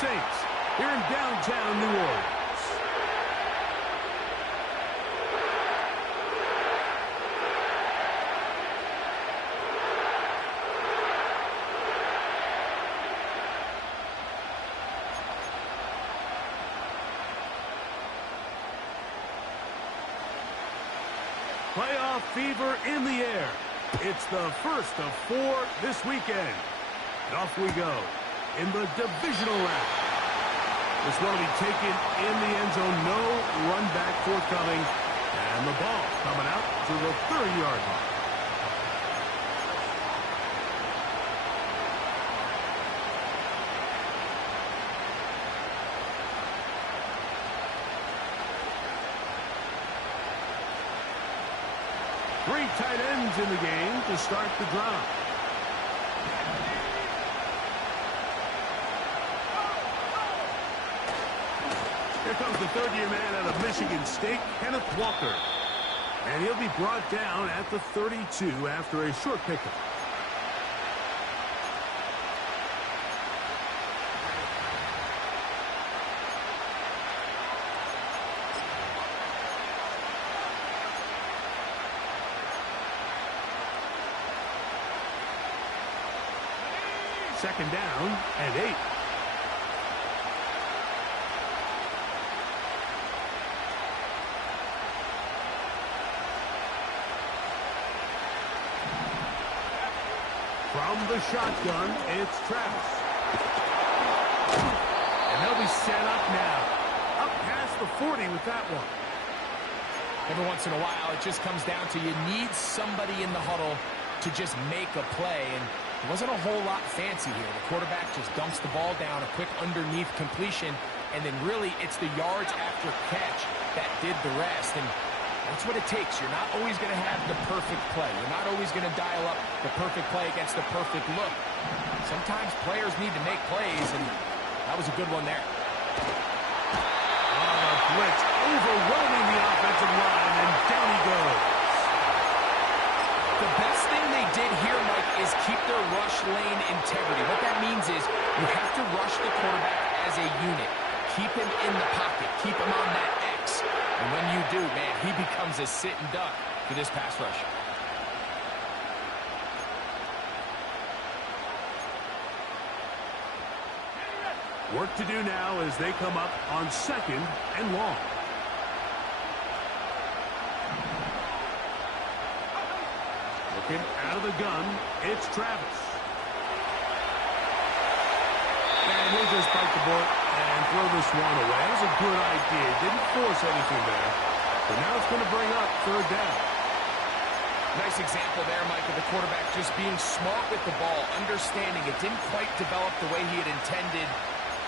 Saints here in downtown New Orleans. Playoff fever in the air. It's the first of 4 this weekend. And off we go in the divisional round. This one will be taken in the end zone. No run back forthcoming. And the ball coming out to the 30-yard line. Three tight ends in the game to start the drive. Here comes the third-year man out of Michigan State, Kenneth Walker. And he'll be brought down at the 32 after a short pickup. Second down and 8. From the shotgun, it's Travis. And they'll be set up now. Up past the 40 with that one. Every once in a while, it just comes down to you need somebody in the huddle to just make a play. And it wasn't a whole lot fancy here. The quarterback just dumps the ball down, a quick underneath completion, and then really it's the yards after catch that did the rest. And that's what it takes. You're not always going to have the perfect play. You're not always going to dial up the perfect play against the perfect look. Sometimes players need to make plays, and that was a good one there. On a blitz, overwhelming the offensive line, and down he goes. The best thing they did here, Mike, is keep their rush lane integrity. What that means is you have to rush the quarterback as a unit. Keep him in the pocket. Keep him on that X. And when you do, man, he becomes a sit-and duck for this pass rush. Work to do now as they come up on 2nd and long. Looking out of the gun, it's Travis. And he'll just bite the bullet and throw this one away. That was a good idea. Didn't force anything there. But now it's going to bring up 3rd down. Nice example there, Mike, of the quarterback just being smart with the ball, understanding it didn't quite develop the way he had intended.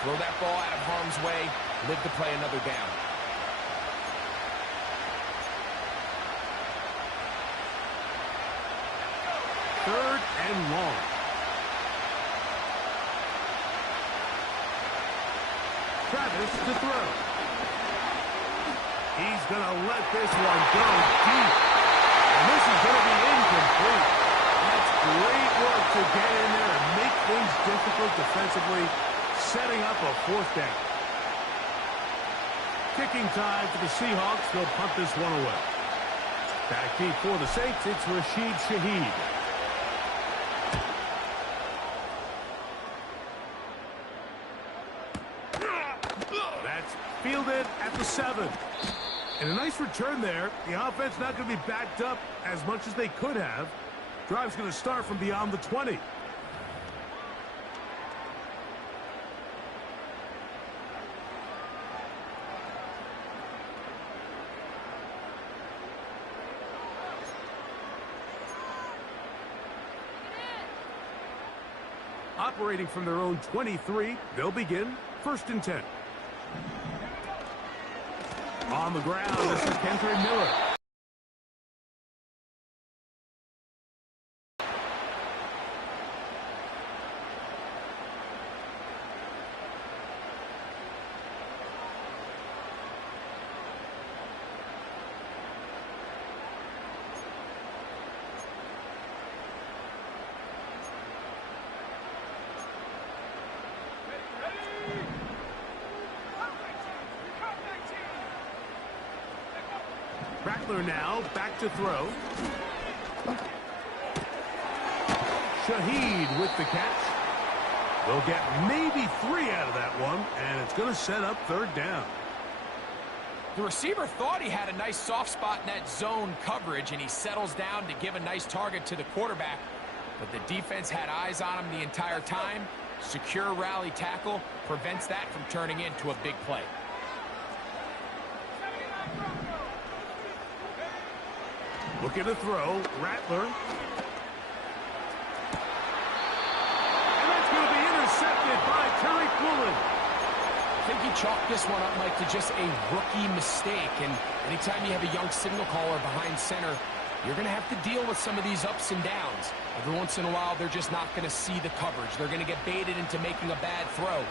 Throw that ball out of harm's way, live to play another down. Third and long. Travis to throw. He's going to let this one go deep. And this is going to be incomplete. That's great work to get in there and make things difficult defensively, setting up a 4th down. Kicking time for the Seahawks. They'll punt this one away. Back deep for the Saints, it's Rashid Shaheed. That's fielded at the 7. And a nice return there. The offense not going to be backed up as much as they could have. Drive's going to start from beyond the 20. Operating from their own 23, they'll begin 1st and 10. On the ground, this is Kendra Miller. Rattler now back to throw. Shaheed with the catch. They'll get maybe 3 out of that one, and it's going to set up third down. The receiver thought he had a nice soft spot in that zone coverage, and he settles down to give a nice target to the quarterback. But the defense had eyes on him the entire time. Secure rally tackle prevents that from turning into a big play. Looking to throw, Rattler. And that's going to be intercepted by Terry Quillen. I think he chalked this one up, Mike, to just a rookie mistake. And anytime you have a young signal caller behind center, you're going to have to deal with some of these ups and downs. Every once in a while, they're just not going to see the coverage. They're going to get baited into making a bad throw.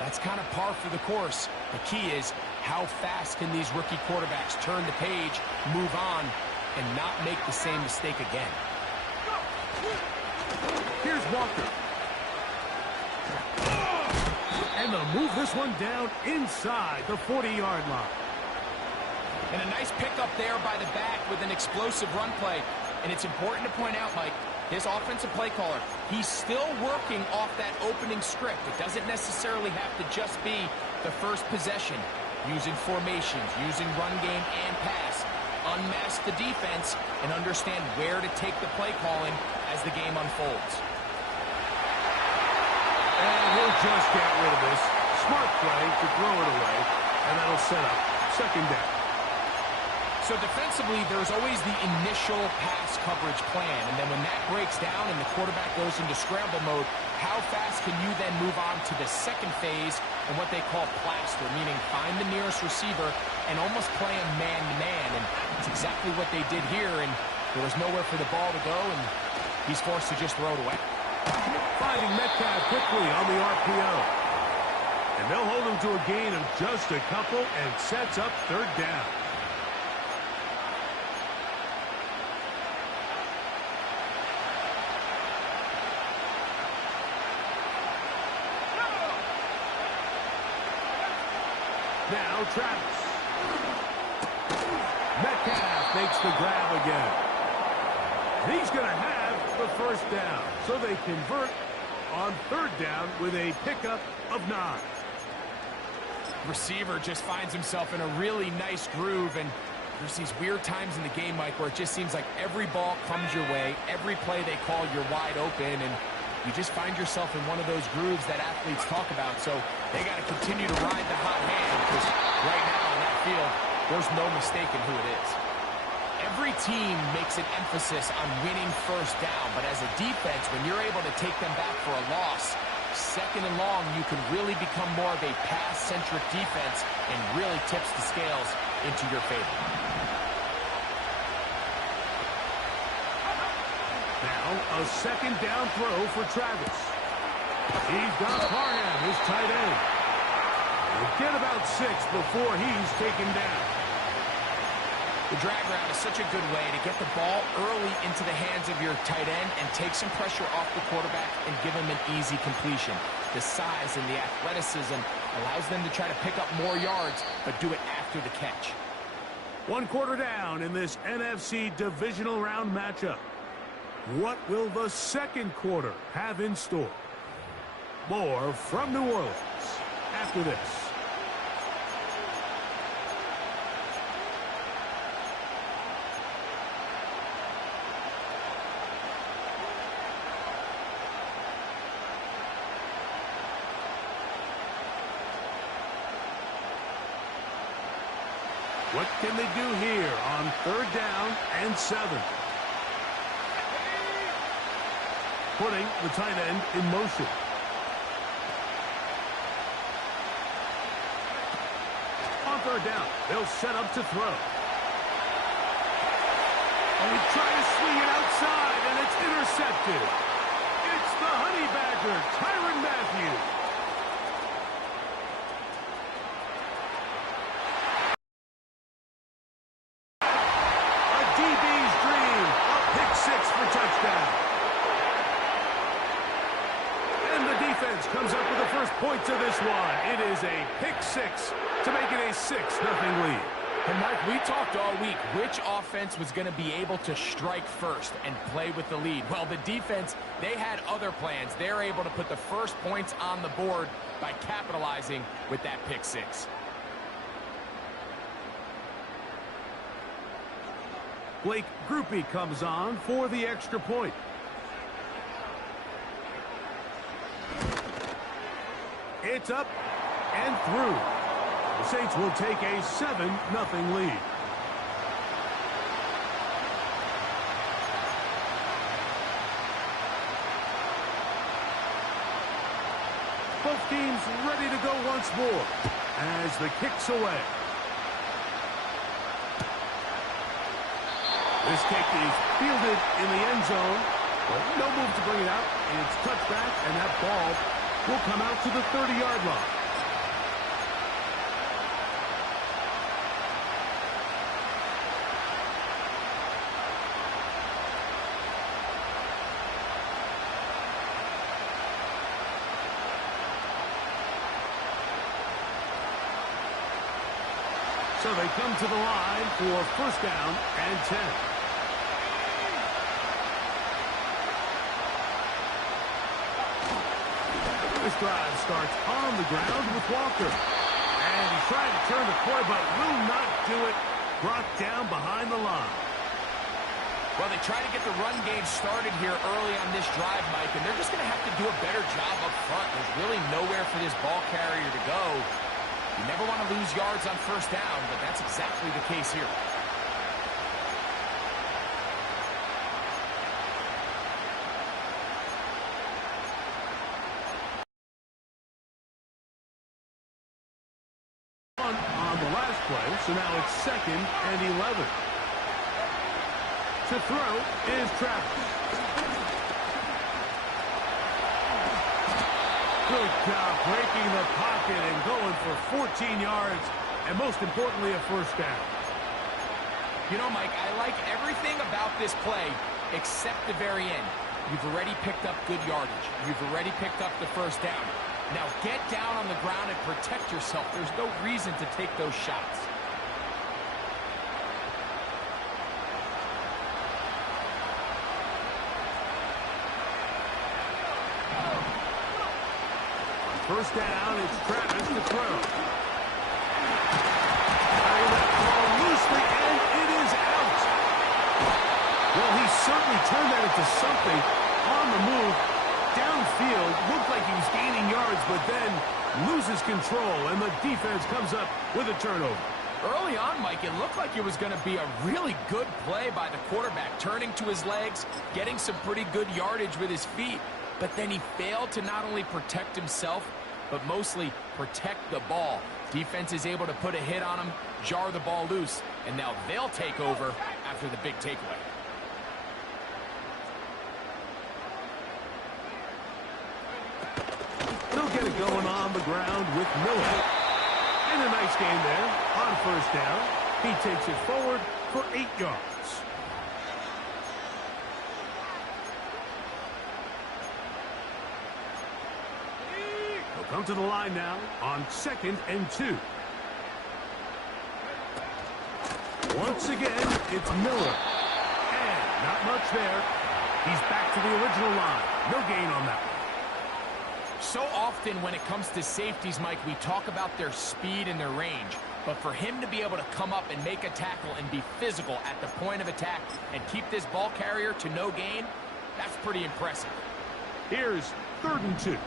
That's kind of par for the course. The key is how fast can these rookie quarterbacks turn the page, move on, and not make the same mistake again. Here's Walker. And they'll move this one down inside the 40-yard line. And a nice pickup there by the back with an explosive run play. And it's important to point out, Mike, his offensive play caller, he's still working off that opening script. It doesn't necessarily have to just be the first possession. Using formations, using run game and pass. Unmask the defense and understand where to take the play calling as the game unfolds. And he'll just get rid of this. Smart play to throw it away, and that'll set up second down. So defensively, there's always the initial pass coverage plan, and then when that breaks down and the quarterback goes into scramble mode, how fast can you then move on to the second phase and what they call plaster, meaning find the nearest receiver and almost play him man-to-man, and it's exactly what they did here, and there was nowhere for the ball to go, and he's forced to just throw it away. Finding Metcalf quickly on the RPO. And they'll hold him to a gain of just a couple and sets up third down. Now Travis. Metcalf makes the grab again. He's going to have the first down. So they convert on third down with a pickup of 9. Receiver just finds himself in a really nice groove, and there's these weird times in the game, Mike, where it just seems like every ball comes your way, every play they call, you're wide open, and you just find yourself in one of those grooves that athletes talk about. So they got to continue to ride the hot hand, because right now on that field, there's no mistaking who it is. Every team makes an emphasis on winning first down, but as a defense, when you're able to take them back for a loss, second and long, you can really become more of a pass-centric defense and really tips the scales into your favor. Now, a second down throw for Travis. He's got Parham, his tight end. He'll get about 6 before he's taken down. The drag route is such a good way to get the ball early into the hands of your tight end and take some pressure off the quarterback and give him an easy completion. The size and the athleticism allows them to try to pick up more yards, but do it after the catch. 1 quarter down in this NFC Divisional Round matchup. What will the second quarter have in store? More from New Orleans after this. What can they do here on third down and 7? Putting the tight end in motion. On third down, they'll set up to throw. And we try to swing it outside, and it's intercepted. It's the Honey Badger, Tyrann Mathieu. DB's dream, a pick 6 for touchdown. And the defense comes up with the first points of this one. It is a pick 6 to make it a 6-0 lead. And Mike, we talked all week which offense was going to be able to strike first and play with the lead. Well, the defense, they had other plans. They're able to put the first points on the board by capitalizing with that pick six. Blake Groupie comes on for the extra point. It's up and through. The Saints will take a 7-0 lead. Both teams ready to go once more as the kick's away. This kick is fielded in the end zone, but no move to bring it out. It's touched back, and that ball will come out to the 30-yard line. So they come to the line for first down and 10. This drive starts on the ground with Walker. And he's trying to turn the corner, but will not do it. Brought down behind the line. Well, they try to get the run game started here early on this drive, Mike, and they're just going to have to do a better job up front. There's really nowhere for this ball carrier to go. You never want to lose yards on first down, but that's exactly the case here. On the last play, so now it's 2nd and 11. To throw is Travis. Good job breaking the pocket and going for 14 yards, and most importantly, a first down. You know, Mike, I like everything about this play except the very end. You've already picked up good yardage. You've already picked up the first down. Now get down on the ground and protect yourself. There's no reason to take those shots. First down, it's Travis to throw. Carrying that ball loosely, and it is out. Well, he certainly turned that into something on the move. Downfield, looked like he was gaining yards, but then loses control, and the defense comes up with a turnover. Early on, Mike, it looked like it was going to be a really good play by the quarterback, turning to his legs, getting some pretty good yardage with his feet. But then he failed to not only protect himself, but mostly protect the ball. Defense is able to put a hit on him, jar the ball loose, and now they'll take over after the big takeaway. They'll get it going on the ground with Miller. And a nice game there on first down. He takes it forward for 8 yards. Come to the line now on 2nd and 2. Once again, it's Miller. And not much there. He's back to the original line. No gain on that one. So often when it comes to safeties, Mike, we talk about their speed and their range. But for him to be able to come up and make a tackle and be physical at the point of attack and keep this ball carrier to no gain, that's pretty impressive. Here's 3rd and 2.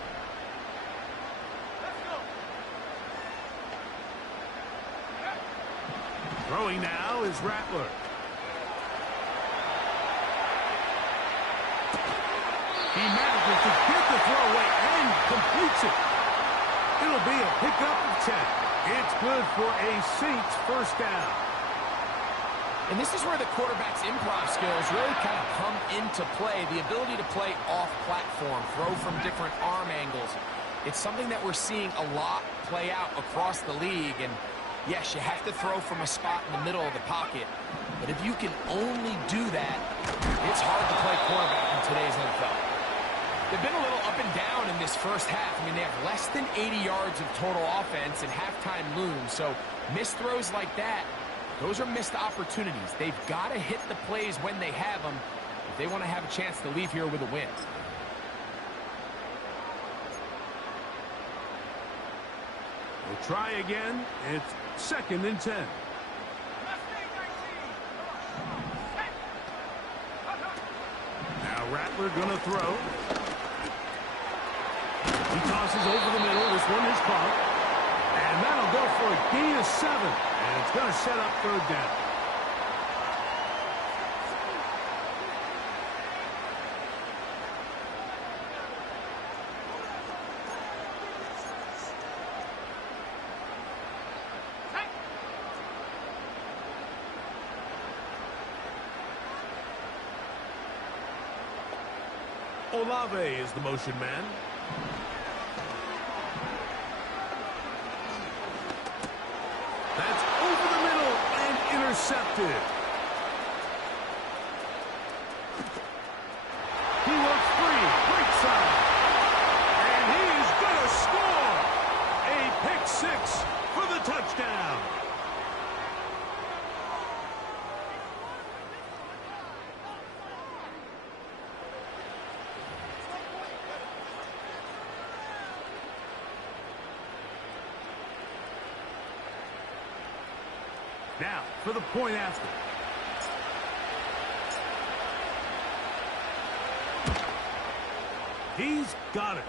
Throwing now is Rattler. He manages to get the throw away and completes it. It'll be a pickup of 10. It's good for a Saints first down. And this is where the quarterback's improv skills really kind of come into play. The ability to play off platform, throw from different arm angles. It's something that we're seeing a lot play out across the league. And yes, you have to throw from a spot in the middle of the pocket. But if you can only do that, it's hard to play quarterback in today's NFL. They've been a little up and down in this first half. I mean, they have less than 80 yards of total offense and halftime looms. So missed throws like that Those are missed opportunities. They've got to hit the plays when they have them if they want to have a chance to leave here with a win. We'll try again. It's 2nd and 10. Now Rattler going to throw. He tosses over the middle. This one is caught. And that'll go for a gain of 7. And it's going to set up 3rd down. Olave is the motion man. That's over the middle and intercepted. He looks free, right side. And he is going to score. A pick 6 for the touchdown. Now, for the point after. He's got it.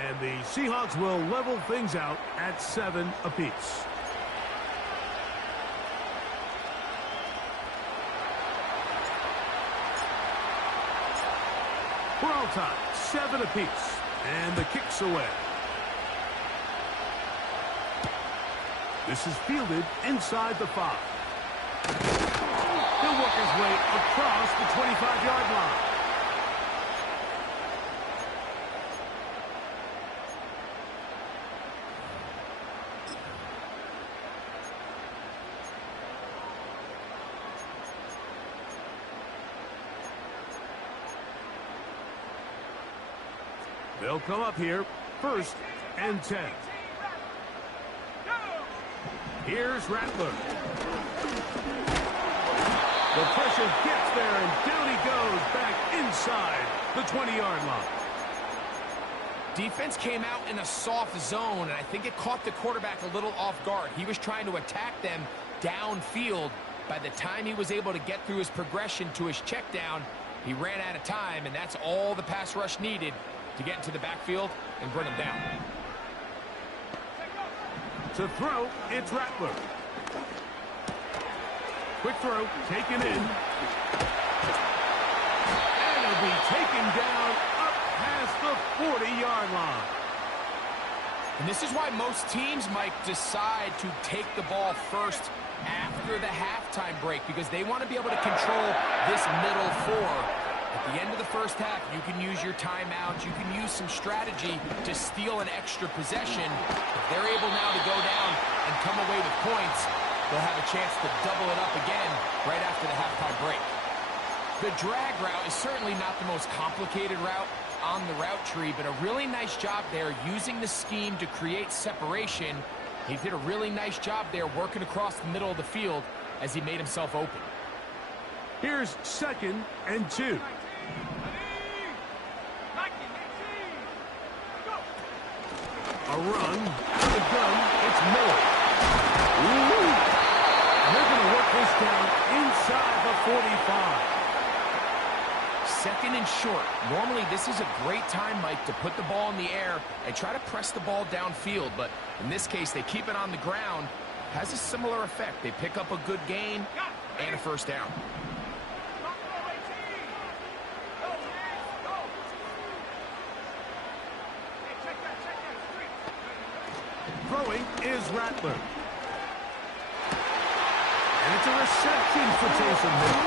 And the Seahawks will level things out at 7 apiece. We're all tied, 7 apiece. And the kick's away. This is fielded inside the 5. He'll work his way across the 25-yard line. They'll come up here, 1st and 10. Here's Rattler. The pressure gets there, and down he goes back inside the 20-yard line. Defense came out in a soft zone, and I think it caught the quarterback a little off guard. He was trying to attack them downfield. By the time he was able to get through his progression to his check down, he ran out of time, and that's all the pass rush needed to get into the backfield and bring him down. To throw, it's Rattler. Quick throw, taken in. And it'll be taken down up past the 40-yard line. And this is why most teams might decide to take the ball first after the halftime break, because they want to be able to control this middle 4. At the end of the first half, you can use your timeout. You can use some strategy to steal an extra possession. If they're able now to go down and come away with points, they'll have a chance to double it up again right after the halftime break. The drag route is certainly not the most complicated route on the route tree, but a really nice job there using the scheme to create separation. He did a really nice job there working across the middle of the field as he made himself open. Here's 2nd and 2. A run, out of the gun, it's Miller. Ooh. They're going to work this down inside the 45. 2nd and short. Normally, this is a great time, Mike, to put the ball in the air and try to press the ball downfield. But in this case, they keep it on the ground. Has a similar effect. They pick up a good gain and a 1st down. Throwing is Rattler. And it's a reception for Taysom Hill.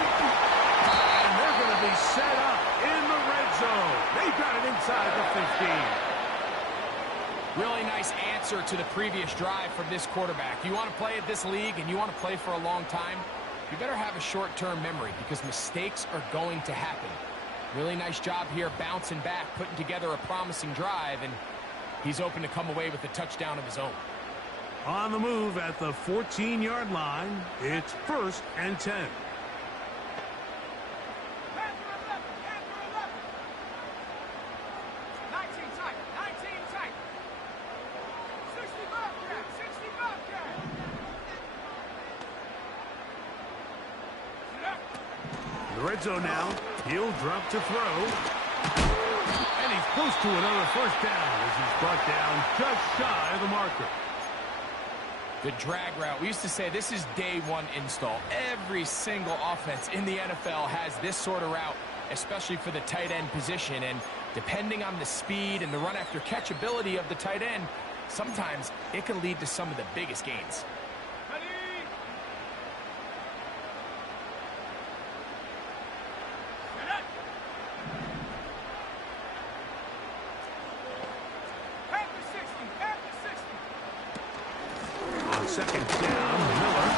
And they're going to be set up in the red zone. They've got it inside the 15. Really nice answer to the previous drive from this quarterback. You want to play at this league and you want to play for a long time, you better have a short-term memory because mistakes are going to happen. Really nice job here bouncing back, putting together a promising drive, and he's open to come away with a touchdown of his own. On the move at the 14-yard line, it's 1st and 10. The red zone now. He'll drop to throw. And he's close to another first down as he's brought down just shy of the marker. The drag route. We used to say this is day one install. Every single offense in the NFL has this sort of route, especially for the tight end position. And depending on the speed and the run after catch ability of the tight end, sometimes it can lead to some of the biggest gains. Second down, Miller.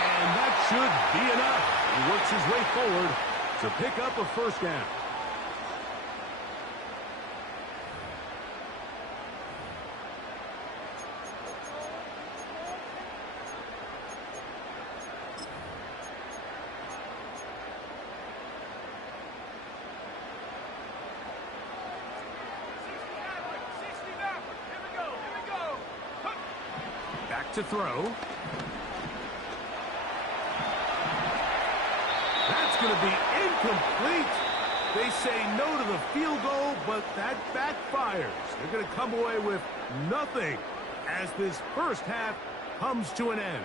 And that should be enough. He works his way forward to pick up a first down. To throw. That's going to be incomplete. They say no to the field goal, but that backfires. They're going to come away with nothing as this first half comes to an end.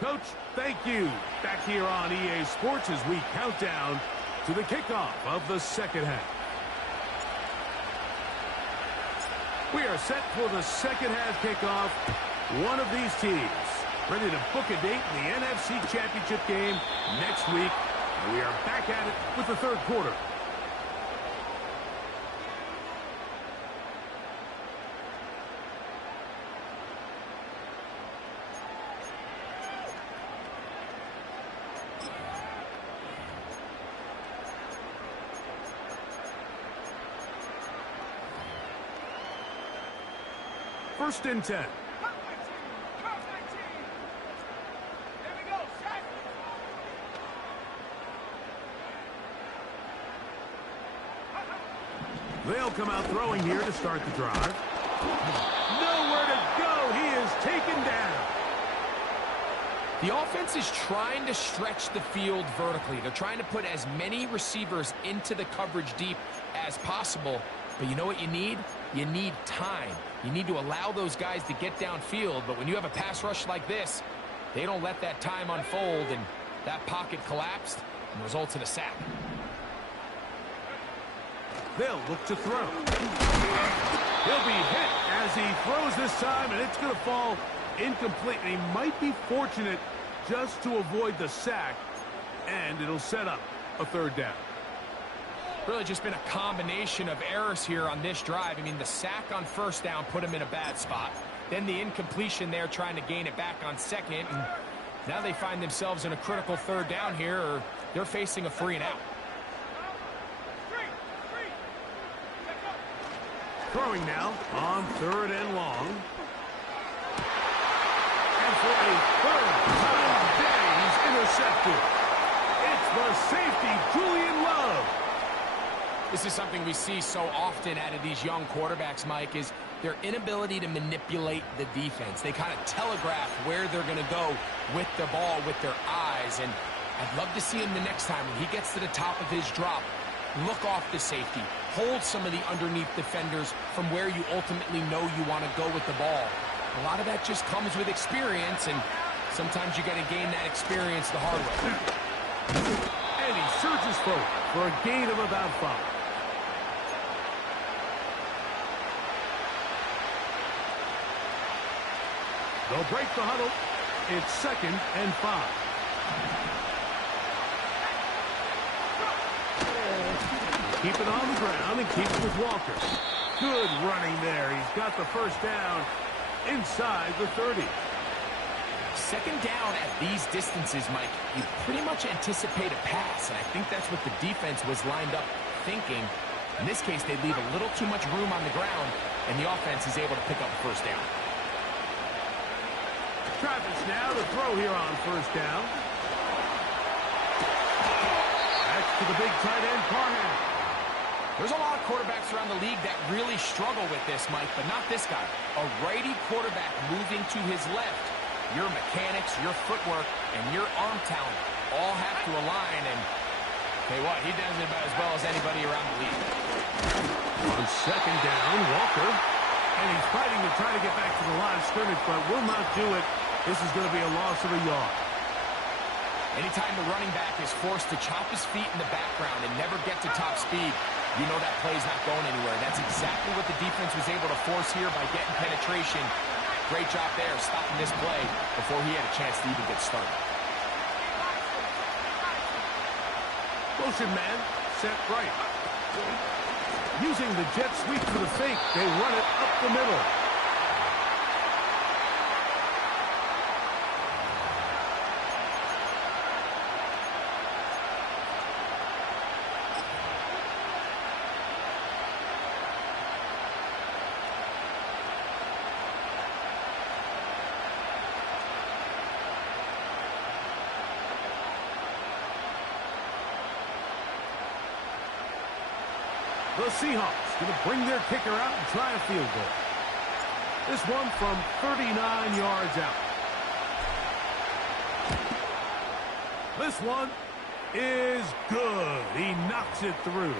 Coach, thank you. Back here on EA Sports as we count down to the kickoff of the second half. We are set for the second half kickoff. One of these teams ready to book a date in the NFC Championship game next week. And we are back at it with the third quarter. First and 10. They'll come out throwing here to start the drive. Nowhere to go. He is taken down. The offense is trying to stretch the field vertically. They're trying to put as many receivers into the coverage deep as possible. But you know what you need? You need time. You need to allow those guys to get downfield. But when you have a pass rush like this, they don't let that time unfold, and that pocket collapsed and results in a sack. They'll look to throw. He'll be hit as he throws this time, and it's going to fall incomplete. And he might be fortunate just to avoid the sack, and it'll set up a third down. Really just been a combination of errors here on this drive. I mean, the sack on first down put him in a bad spot. Then the incompletion there trying to gain it back on second. And now they find themselves in a critical third down here, or they're facing a 3 and out. Throwing now on 3rd and long. And for a third time today, he's intercepted. It's the safety, Julian Love. This is something we see so often out of these young quarterbacks, Mike, is their inability to manipulate the defense. They kind of telegraph where they're going to go with the ball with their eyes. And I'd love to see him the next time when he gets to the top of his drop. Look off the safety. Hold some of the underneath defenders from where you ultimately know you want to go with the ball. A lot of that just comes with experience, and sometimes you got to gain that experience the hard way. And he surges forward for a gain of about 5. They'll break the huddle. It's 2nd and 5. Keep it on the ground and keep it with Walker. Good running there. He's got the first down inside the 30. Second down at these distances, Mike, you pretty much anticipate a pass, and I think that's what the defense was lined up thinking. In this case, they leave a little too much room on the ground, and the offense is able to pick up a first down. Travis now to throw here on first down. That's to the big tight end, Parham. There's a lot of quarterbacks around the league that really struggle with this, Mike, but not this guy. A righty quarterback moving to his left. Your mechanics, your footwork, and your arm talent all have to align, and tell you what, he does it about as well as anybody around the league. On second down, Walker. And he's fighting to try to get back to the line of scrimmage, but will not do it. This is going to be a loss of a yard. Anytime the running back is forced to chop his feet in the background and never get to top speed, you know that play's not going anywhere. That's exactly what the defense was able to force here by getting penetration. Great job there, stopping this play before he had a chance to even get started. Motion man, set right. Using the jet sweep for the fake, they run it up the middle. The Seahawks going to bring their kicker out and try a field goal. This one from 39 yards out. This one is good. He knocks it through.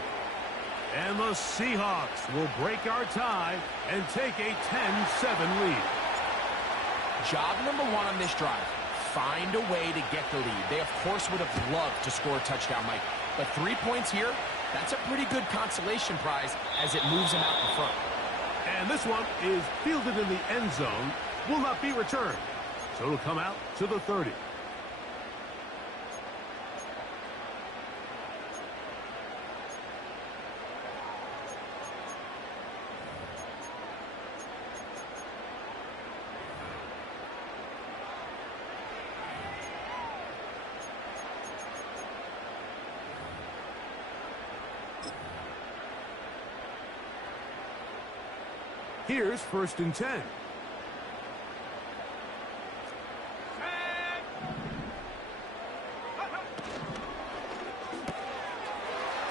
And the Seahawks will break our tie and take a 10-7 lead. Job number one on this drive, find a way to get the lead. They, of course, would have loved to score a touchdown, Mike. But 3 points here, that's a pretty good consolation prize as it moves them out in front. And this one is fielded in the end zone, will not be returned. So it'll come out to the 30. Here's 1st and 10.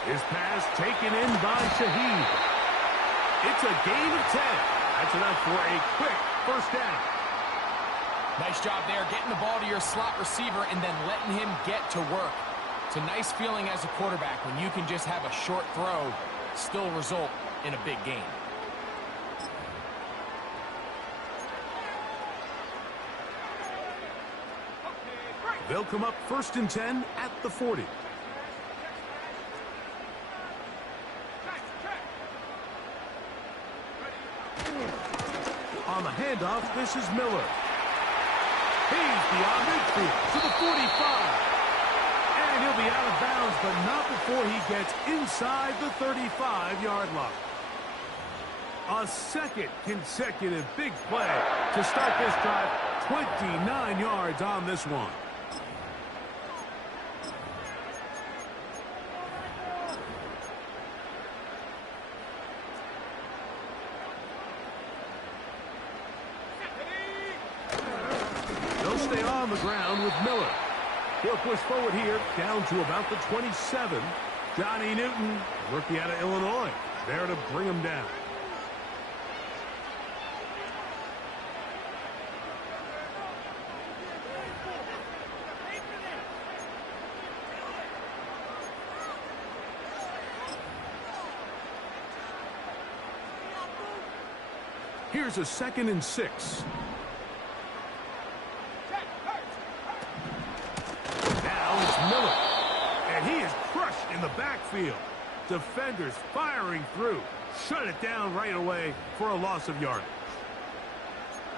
His pass taken in by Shaheed. It's a gain of 10. That's enough for a quick first down. Nice job there, getting the ball to your slot receiver and then letting him get to work. It's a nice feeling as a quarterback when you can just have a short throw, still result in a big gain. They'll come up 1st and 10 at the 40. On the handoff, this is Miller. He's beyond midfield to the 45. And he'll be out of bounds, but not before he gets inside the 35-yard line. A second consecutive big play to start this drive. 29 yards on this one. Stay on the ground with Miller. He'll push forward here down to about the 27. Johnny Newton, rookie out of Illinois, there to bring him down. Here's a 2nd and 6. Miller, and he is crushed in the backfield. Defenders firing through. Shut it down right away for a loss of yardage.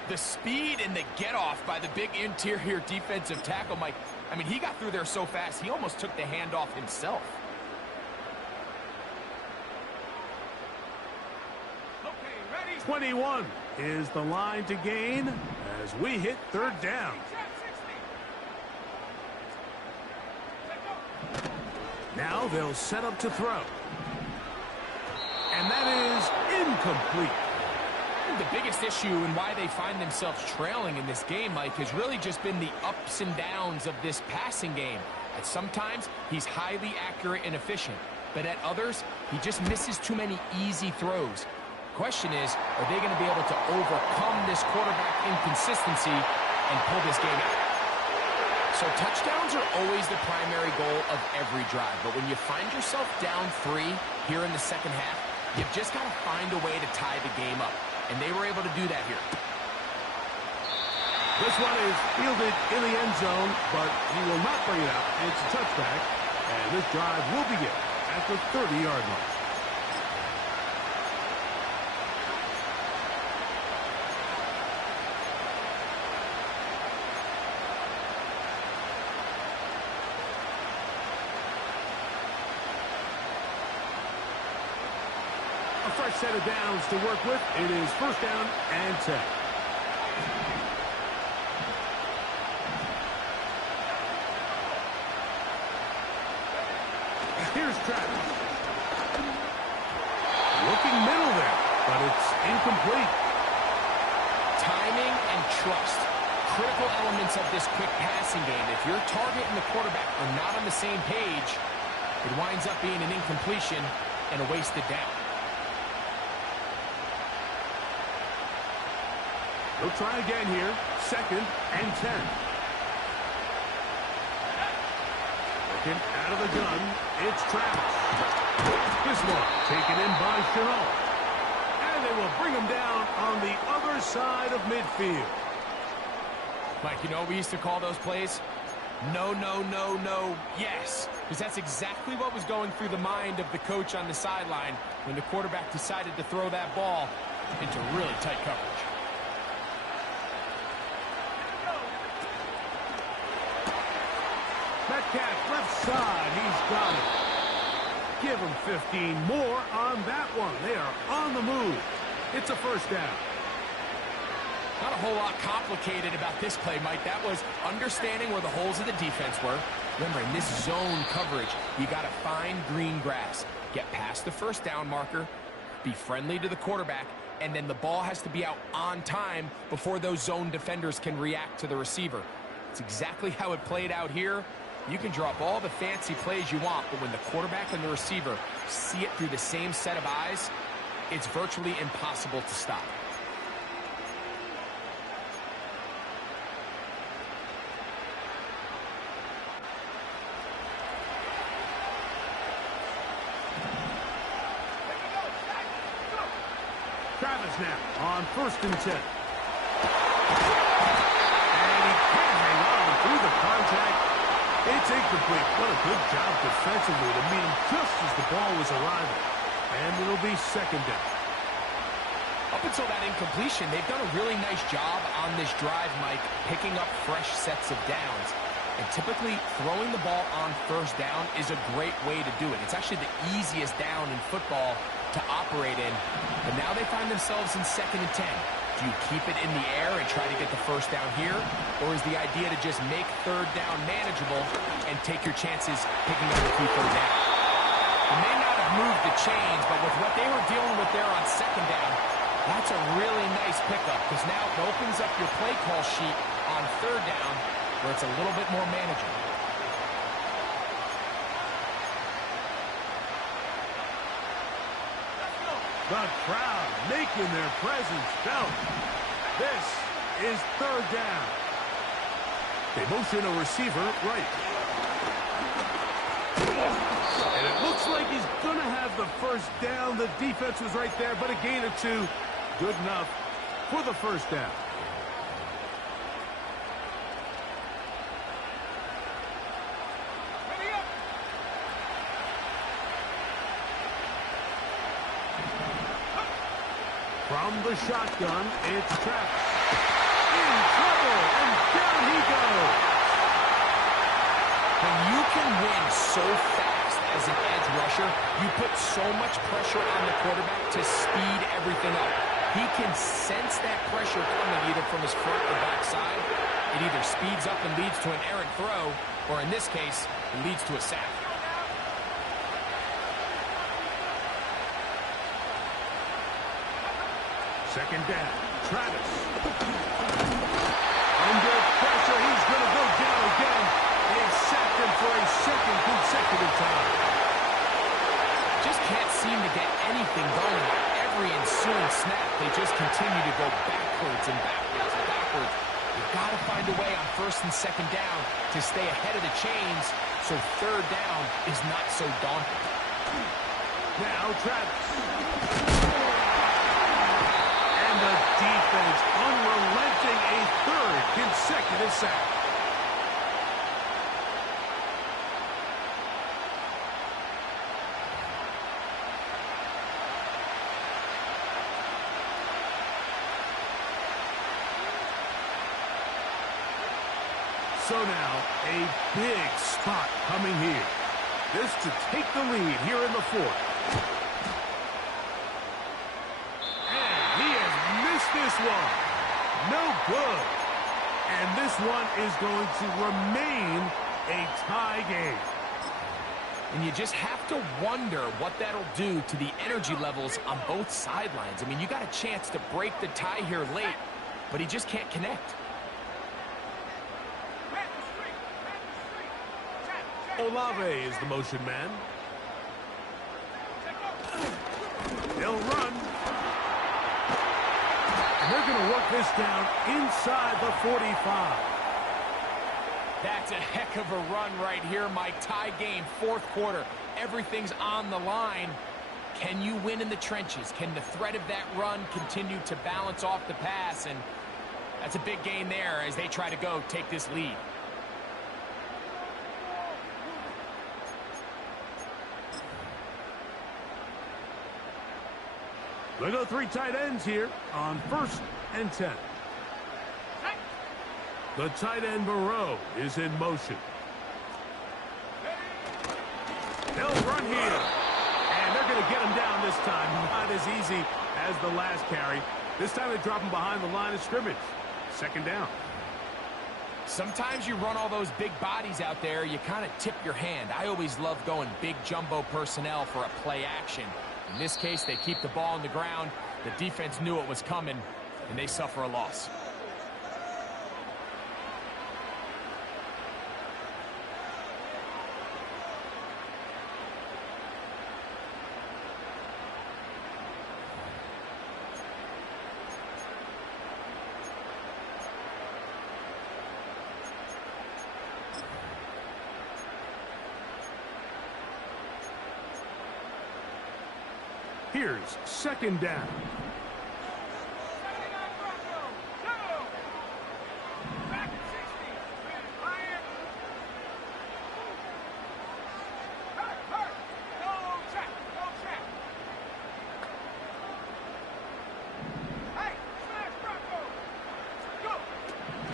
The speed and the get-off by the big interior defensive tackle, Mike. I mean, he got through there so fast, he almost took the handoff himself. 21 is the line to gain as we hit 3rd down. Now they'll set up to throw. And that is incomplete. The biggest issue and why they find themselves trailing in this game, Mike, has really just been the ups and downs of this passing game. At sometimes, he's highly accurate and efficient, but at others, he just misses too many easy throws. Question is, are they going to be able to overcome this quarterback inconsistency and pull this game out? So touchdowns are always the primary goal of every drive, but when you find yourself down 3 here in the second half, you've just got to find a way to tie the game up. And they were able to do that here. This one is fielded in the end zone, but he will not bring it out. It's a touchback, and this drive will begin at the 30-yard line. A fresh set of downs to work with. It is first down and 10. Here's Travis. Looking middle there, but it's incomplete. Timing and trust. Critical elements of this quick passing game. If your target and the quarterback are not on the same page, it winds up being an incompletion and a wasted down. He'll try again here. Second and 10. Looking out of the gun. It's Travis. This one taken in by Chenault. And they will bring him down on the other side of midfield. Mike, you know what we used to call those plays? No, no, no, no, yes. Because that's exactly what was going through the mind of the coach on the sideline when the quarterback decided to throw that ball into really tight coverage. Metcalf left side. He's got it. Give him 15 more on that one. They are on the move. It's a first down. Not a whole lot complicated about this play, Mike. That was understanding where the holes of the defense were. Remember, in this zone coverage, you got to find green grass. Get past the first down marker, be friendly to the quarterback, and then the ball has to be out on time before those zone defenders can react to the receiver. It's exactly how it played out here. You can drop all the fancy plays you want, but when the quarterback and the receiver see it through the same set of eyes, it's virtually impossible to stop. Travis now on first and 10. And he can't hang on through the contact. It's incomplete. What a good job defensively to meet him just as the ball was arriving. And it'll be second down. Up until that incompletion, they've done a really nice job on this drive, Mike, picking up fresh sets of downs. And typically, throwing the ball on first down is a great way to do it. It's actually the easiest down in football to operate in. And now they find themselves in second and 10. Do you keep it in the air and try to get the first down here? Or is the idea to just make third down manageable and take your chances picking up the key third down? They may not have moved the chains, but with what they were dealing with there on second down, that's a really nice pickup because now it opens up your play call sheet on third down where it's a little bit more manageable. The crowd making their presence felt. This is third down. They motion a receiver right. And it looks like he's going to have the first down. The defense was right there, but a gain of 2. Good enough for the first down. From the shotgun, it's Travis. In trouble, and down he goes. When you can win so fast as an edge rusher, you put so much pressure on the quarterback to speed everything up. He can sense that pressure coming either from his front or back side. It either speeds up and leads to an errant throw, or in this case, it leads to a sack. Second down. Travis. Under pressure, he's going to go down again. They've sacked him for a second consecutive time. Just can't seem to get anything going. Every ensuing snap, they just continue to go backwards and backwards and backwards. You've got to find a way on first and second down to stay ahead of the chains so third down is not so daunting. Now Travis. And the defense unrelenting, a third consecutive sack. So now, a big spot coming here. This to take the lead here in the fourth. And he has missed this one. No good. And this one is going to remain a tie game. And you just have to wonder what that'll do to the energy levels on both sidelines. I mean, you got a chance to break the tie here late, but he just can't connect. Olave is the motion man. They'll run. And they're going to work this down inside the 45. That's a heck of a run right here, Mike. Tie game, fourth quarter. Everything's on the line. Can you win in the trenches? Can the threat of that run continue to balance off the pass? And that's a big gain there as they try to go take this lead. They go three tight ends here on 1st and 10. The tight end Burrow is in motion. They'll run here. And they're going to get him down this time. Not as easy as the last carry. This time they drop him behind the line of scrimmage. Second down. Sometimes you run all those big bodies out there, you kind of tip your hand. I always love going big jumbo personnel for a play action. In this case, they keep the ball on the ground. The defense knew it was coming, and they suffer a loss. Here's second down.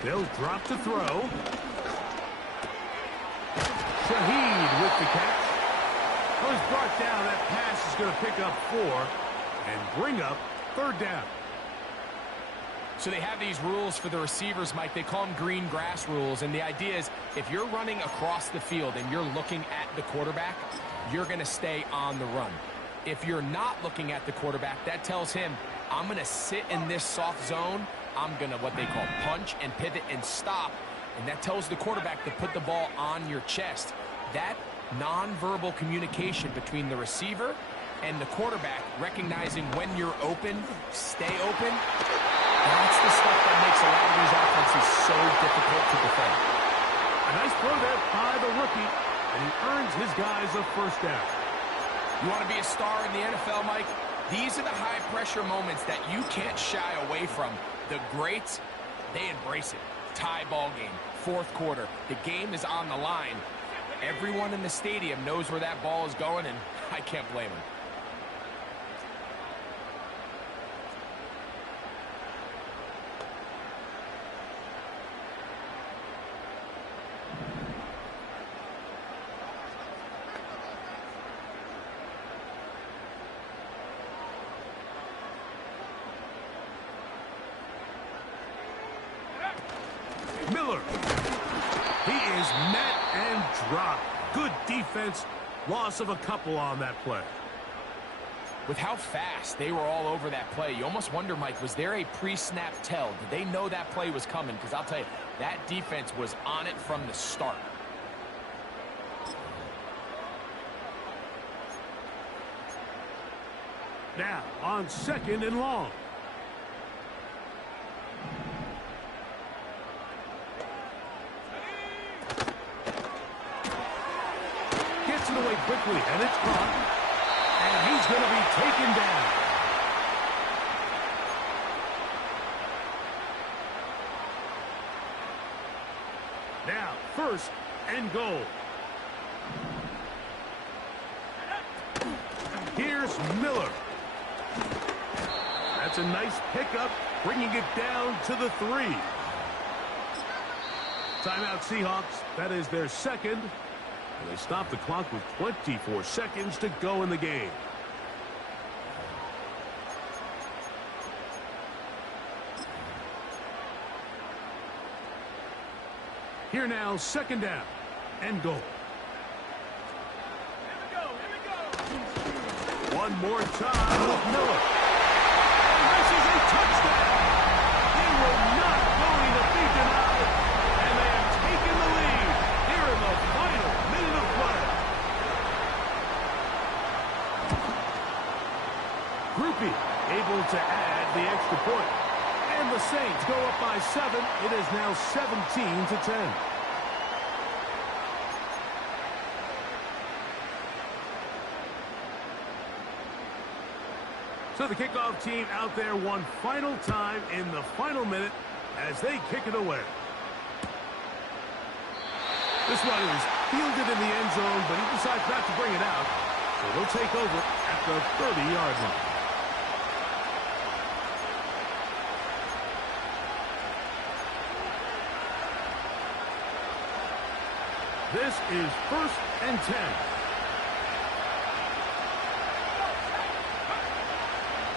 They'll drop to throw. Shaheed with the catch. Was brought down. That pass is going to pick up 4 and bring up third down. So they have these rules for the receivers, Mike. They call them green grass rules. And the idea is if you're running across the field and you're looking at the quarterback, you're going to stay on the run. If you're not looking at the quarterback, that tells him, I'm going to sit in this soft zone. I'm going to what they call punch and pivot and stop. And that tells the quarterback to put the ball on your chest. That nonverbal communication between the receiver and the quarterback, recognizing when you're open, stay open, that's the stuff that makes a lot of these offenses so difficult to defend. A nice throw there by the rookie, and he earns his guys a first down. You want to be a star in the NFL, Mike? These are the high-pressure moments that you can't shy away from. The greats, they embrace it. Tie ball game, fourth quarter. The game is on the line. Everyone in the stadium knows where that ball is going, and I can't blame them. Miller. He is met and dropped. Good defense. Loss of a couple on that play. With how fast they were all over that play, you almost wonder, Mike, was there a pre-snap tell? Did they know that play was coming? Because I'll tell you, that defense was on it from the start. Now, on 2nd and long. Gets it away quickly, and it's caught. And he's going to be taken down. Now, 1st and goal. Here's Miller. That's a nice pickup, bringing it down to the 3. Timeout Seahawks. That is their 2nd. And they stop the clock with 24 seconds to go in the game. Here now, 2nd down and goal. Here we go. One more time with Miller. And this is a touchdown. They were not going to be denied. And they have taken the lead here in the final minute of play. Groupie able to add the extra point. And the Saints go up by 7. It is now 17-10. So the kickoff team out there one final time in the final minute as they kick it away. This one is fielded in the end zone, but he decides not to bring it out. So they'll take over at the 30-yard line. This is 1st and 10.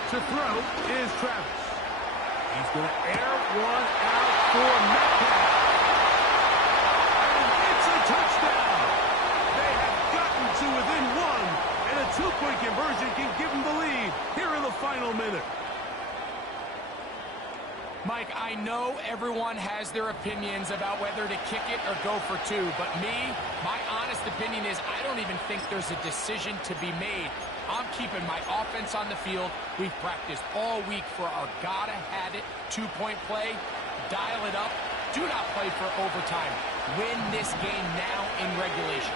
To throw is Travis. He's going to air one out for Metcalf. And it's a touchdown. They have gotten to within 1, and a 2-point conversion can give them the lead here in the final minute. Mike, I know everyone has their opinions about whether to kick it or go for 2, but my honest opinion is I don't even think there's a decision to be made. I'm keeping my offense on the field. We've practiced all week for our gotta-have-it 2-point play. Dial it up. Do not play for overtime. Win this game now in regulation.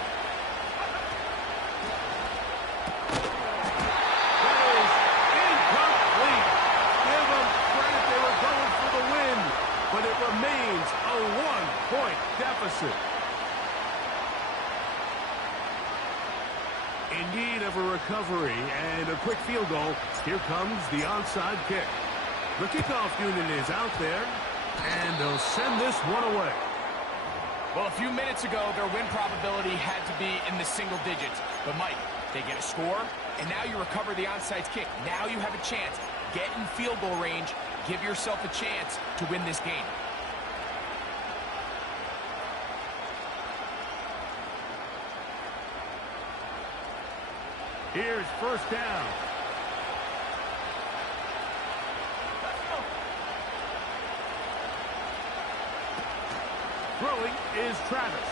But it remains a 1-point deficit. In need of a recovery and a quick field goal, here comes the onside kick. The kickoff unit is out there, and they'll send this one away. Well, a few minutes ago, their win probability had to be in the single digits. But, Mike, they get a score, and now you recover the onside kick. Now you have a chance. Get in field goal range. Give yourself a chance to win this game. Here's 1st down. Throwing is Travis.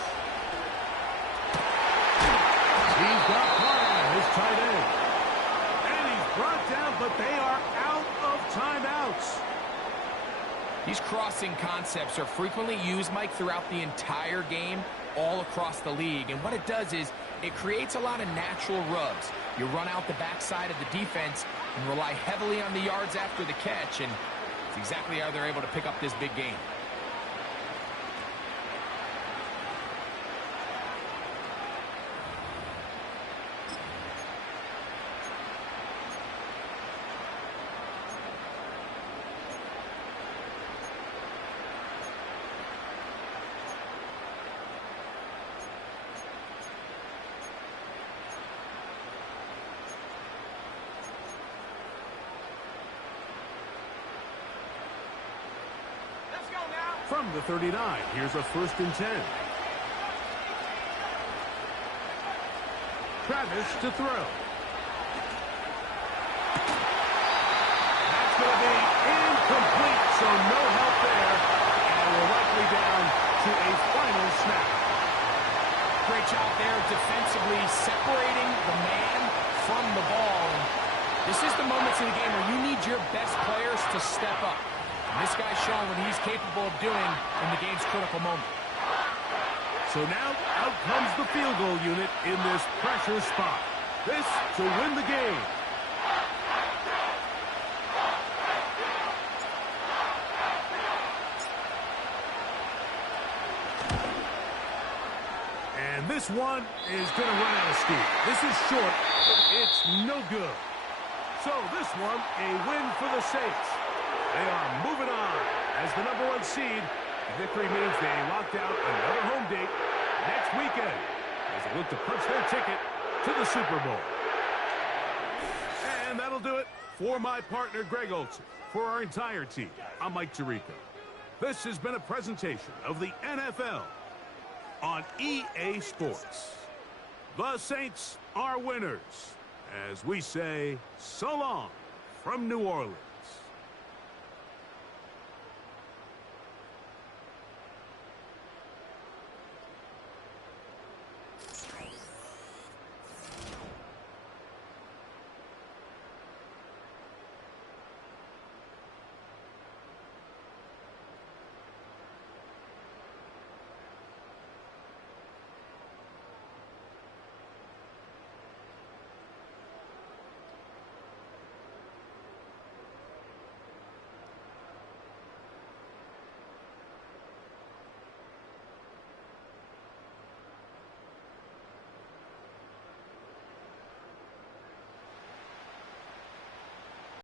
He's got Carter, his tight end. And he's brought down, but they are out of timeouts. These crossing concepts are frequently used, Mike, throughout the entire game, all across the league. And what it does is it creates a lot of natural rubs. You run out the backside of the defense and rely heavily on the yards after the catch, and it's exactly how they're able to pick up this big game. From the 39, here's a 1st and 10. Travis to throw. So no help there, and we're likely down to a final snap. Great job there defensively separating the man from the ball. And this is the moments in the game where you need your best players to step up. And this guy's showing what he's capable of doing in the game's critical moment. So now out comes the field goal unit in this pressure spot. This to win the game. And this one is going to run out of steam. This is short, but it's no good. So this one, a win for the Saints. They are moving on as the #1 seed. The victory means they locked out another home date next weekend as they look to punch their ticket to the Super Bowl. And that'll do it for my partner, Greg Olson. For our entire team, I'm Mike Tirico. This has been a presentation of the NFL on EA Sports. The Saints are winners, as we say so long from New Orleans.